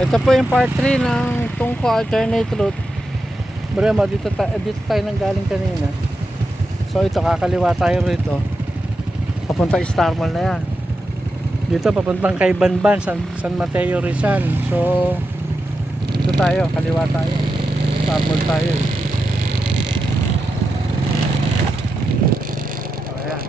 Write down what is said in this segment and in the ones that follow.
Ito po yung part 3 ng Tungko alternate route. Brema, dito tayo nang galing kanina. So ito, kakaliwa tayo rito. Papunta Star Mall na yan. Dito papuntang kay Banban, San Mateo Rizal. So dito tayo, kaliwa tayo. Star Mall tayo. Ayan.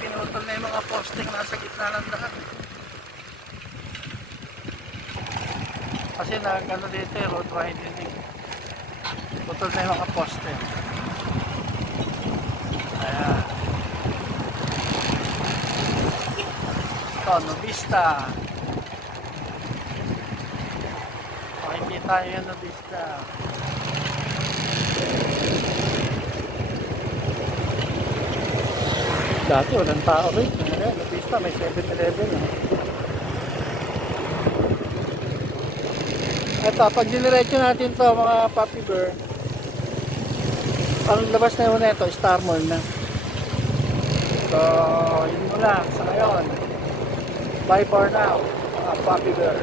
Pinutol na yung mga posting nasa gitna ng daan. Kasi nagano dito yung road widening. Putol na yung mga poste. Ayan. Ito, Nubista. Makikita nyo yung Nubista. Dati walang tao rin. Ayan, Nubista, may 7-Eleven. Ito, pag diniretso natin to mga puppy bear, ang labas na yun ito, Star Mall na. So, yun mo lang sa ngayon. Bye for now, mga puppy bear.